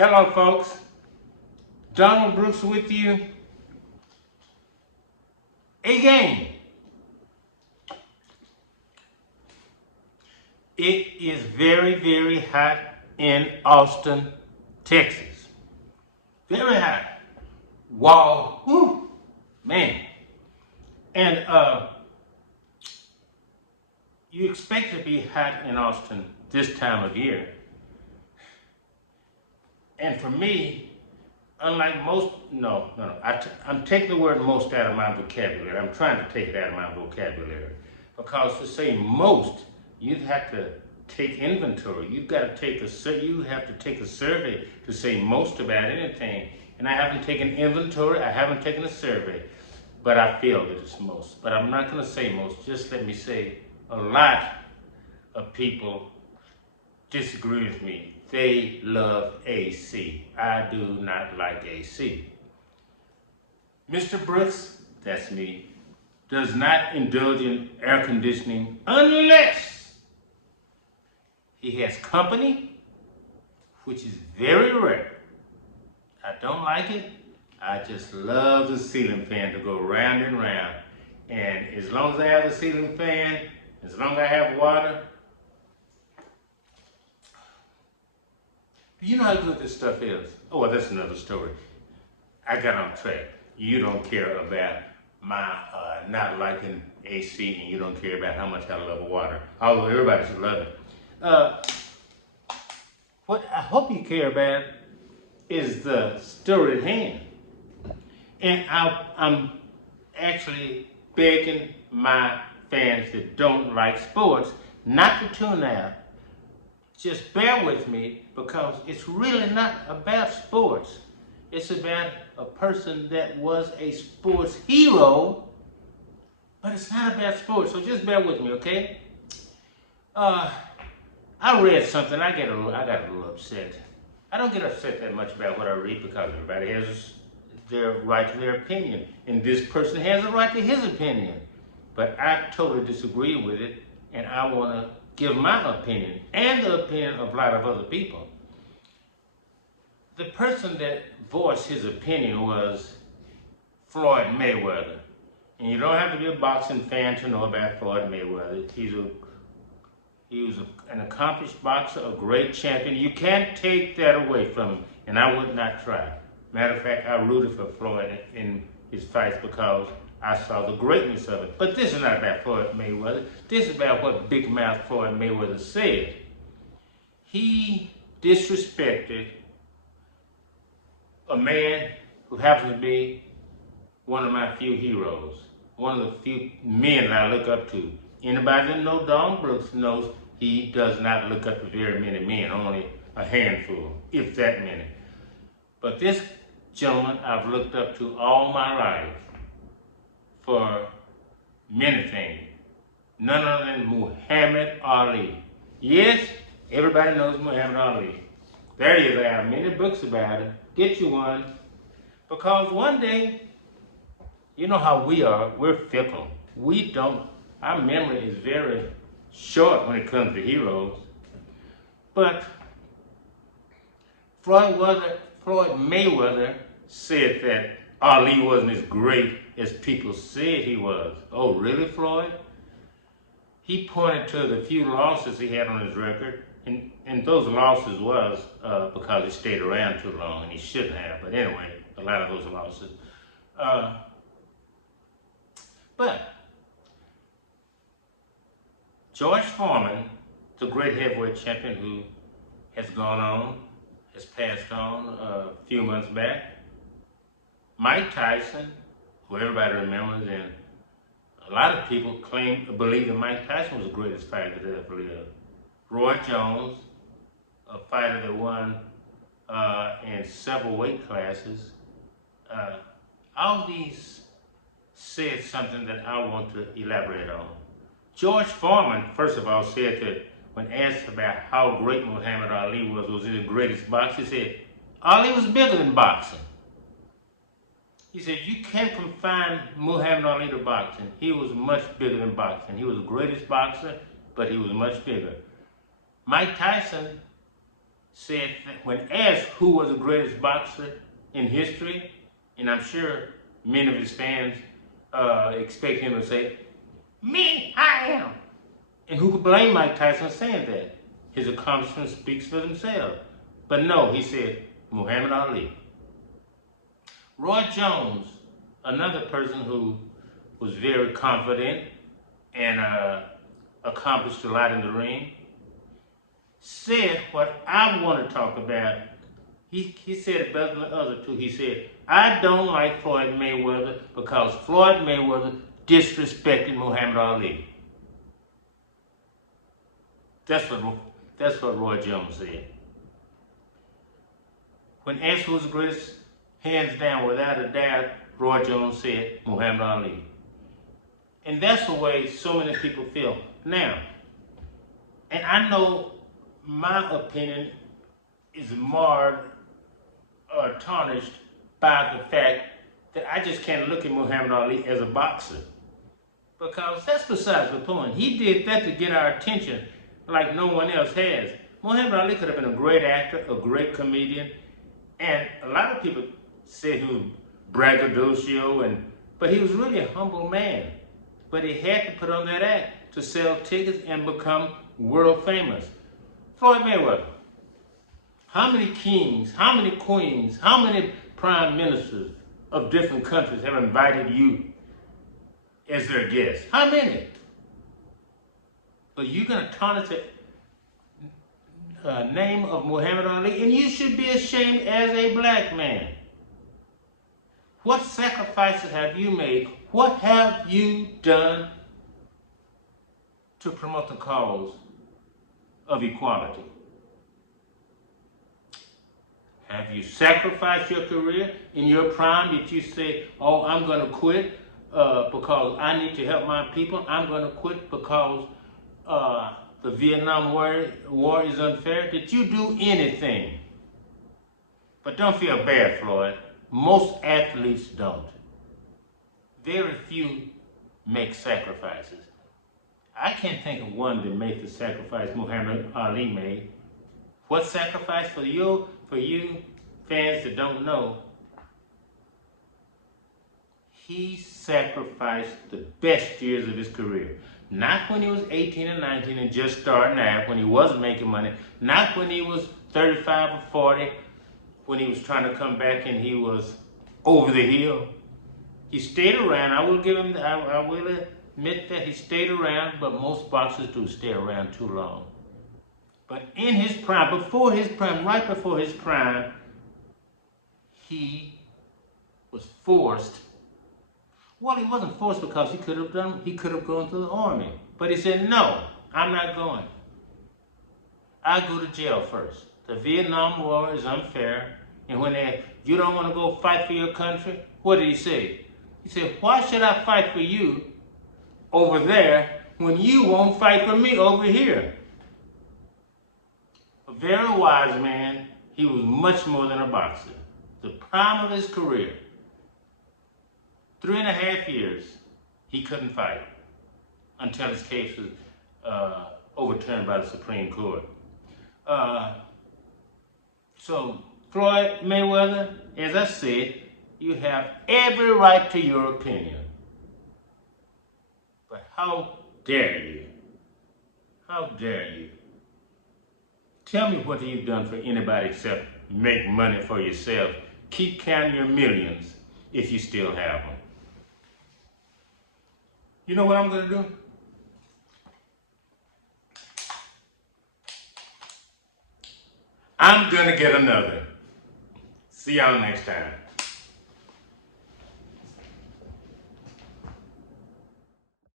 Hello, folks. Donald Brooks with you. Again, it is very, very hot in Austin, Texas. Very hot. Wow, whew, man. And you expect to be hot in Austin this time of year. And for me, unlike most, I'm taking the word most out of my vocabulary. I'm trying to take it out of my vocabulary. Because to say most, you'd have to take inventory. You have to take a survey to say most about anything. And I haven't taken inventory, I haven't taken a survey. But I feel that it's most. But I'm not going to say most, just let me say a lot of people disagree with me. They love AC. I do not like AC. Mr. Brooks, that's me, does not indulge in air conditioning unless he has company, which is very rare. I don't like it. I just love the ceiling fan to go round and round. And as long as I have the ceiling fan, as long as I have water, you know how good this stuff is? Oh, well, that's another story. I got on track. You don't care about my not liking AC, and you don't care about how much I love water. Although everybody should love it. What I hope you care about is the story at hand. And I'm actually begging my fans that don't like sports not to tune out. Just bear with me, because it's really not about sports. It's about a person that was a sports hero, but it's not about sports. So just bear with me, okay? I read something. I got a little upset. I don't get upset that much about what I read, because everybody has their right to their opinion, and this person has a right to his opinion. But I totally disagree with it, and I want to give my opinion and the opinion of a lot of other people. The person that voiced his opinion was Floyd Mayweather. And you don't have to be a boxing fan to know about Floyd Mayweather. He was an accomplished boxer, a great champion. You can't take that away from him, and I would not try. Matter of fact, I rooted for Floyd in his fights because I saw the greatness of it. But this is not about Floyd Mayweather. This is about what big mouth Floyd Mayweather said. He disrespected a man who happens to be one of my few heroes, one of the few men that I look up to. Anybody that knows Donald Brooks knows he does not look up to very many men, only a handful, if that many. But this gentleman I've looked up to all my life for many things. None other than Muhammad Ali. Yes, everybody knows Muhammad Ali. There he is. I have many books about it. Get you one. Because one day, you know how we are, we're fickle. Our memory is very short when it comes to heroes. But Floyd Mayweather said that Ali wasn't as great as people said he was. Oh, really, Floyd? He pointed to the few losses he had on his record, and those losses was because he stayed around too long, and he shouldn't have. But anyway, a lot of those losses. But George Foreman, the great heavyweight champion who has passed on a few months back. Mike Tyson, who everybody remembers, and a lot of people believe that Mike Tyson was the greatest fighter that ever lived. Roy Jones, a fighter that won in several weight classes. All these said something that I want to elaborate on. George Foreman, first of all, said that when asked about how great Muhammad Ali was he the greatest boxer? He said, Ali was bigger than boxing. He said, you can't confine Muhammad Ali to boxing. He was much bigger than boxing. He was the greatest boxer, but he was much bigger. Mike Tyson said that when asked who was the greatest boxer in history, and I'm sure many of his fans expect him to say, "Me, I am." And who could blame Mike Tyson for saying that? His accomplishments speaks for themselves. But no, he said, Muhammad Ali. Roy Jones, another person who was very confident and accomplished a lot in the ring, said what I want to talk about. He said it better than the other two. He said, I don't like Floyd Mayweather because Floyd Mayweather disrespected Muhammad Ali. That's what Roy Jones said. When asked who was the greatest, hands down, without a doubt, Roy Jones said Muhammad Ali. And that's the way so many people feel now. And I know my opinion is marred or tarnished by the fact that I just can't look at Muhammad Ali as a boxer. Because that's besides the point. He did that to get our attention like no one else has. Muhammad Ali could have been a great actor, a great comedian, and a lot of people said he was braggadocio, but he was really a humble man. But he had to put on that act to sell tickets and become world famous. Floyd Mayweather, how many kings, how many queens, how many prime ministers of different countries have invited you as their guest? How many? But you're going to tarnish the name of Muhammad Ali, and you should be ashamed as a black man. What sacrifices have you made? What have you done to promote the cause of equality? Have you sacrificed your career in your prime? Did you say, oh, I'm going to quit because I need to help my people? I'm going to quit because the Vietnam War is unfair? Did you do anything? But don't feel bad, Floyd. Most athletes don't. Very few make sacrifices. I can't think of one that made the sacrifice Muhammad Ali made. What sacrifice for you fans that don't know? He sacrificed the best years of his career. Not when he was 18 and 19 and just starting out, when he wasn't making money. Not when he was 35 or 40, when he was trying to come back and he was over the hill. He stayed around. I will admit that he stayed around, but most boxers do stay around too long. But in his prime, right before his prime, he was forced. Well, he wasn't forced because he could have gone to the army. But he said, no, I'm not going. I go to jail first. The Vietnam War is unfair. And when you don't want to go fight for your country, what did he say? He said, why should I fight for you over there when you won't fight for me over here? A very wise man. He was much more than a boxer. The prime of his career, 3.5 years, he couldn't fight until his case was overturned by the Supreme Court. So Floyd Mayweather, as I said, you have every right to your opinion. But how dare you? How dare you? Tell me what you've done for anybody except make money for yourself. Keep counting your millions if you still have them. You know what I'm going to do? I'm going to get another. See y'all next time.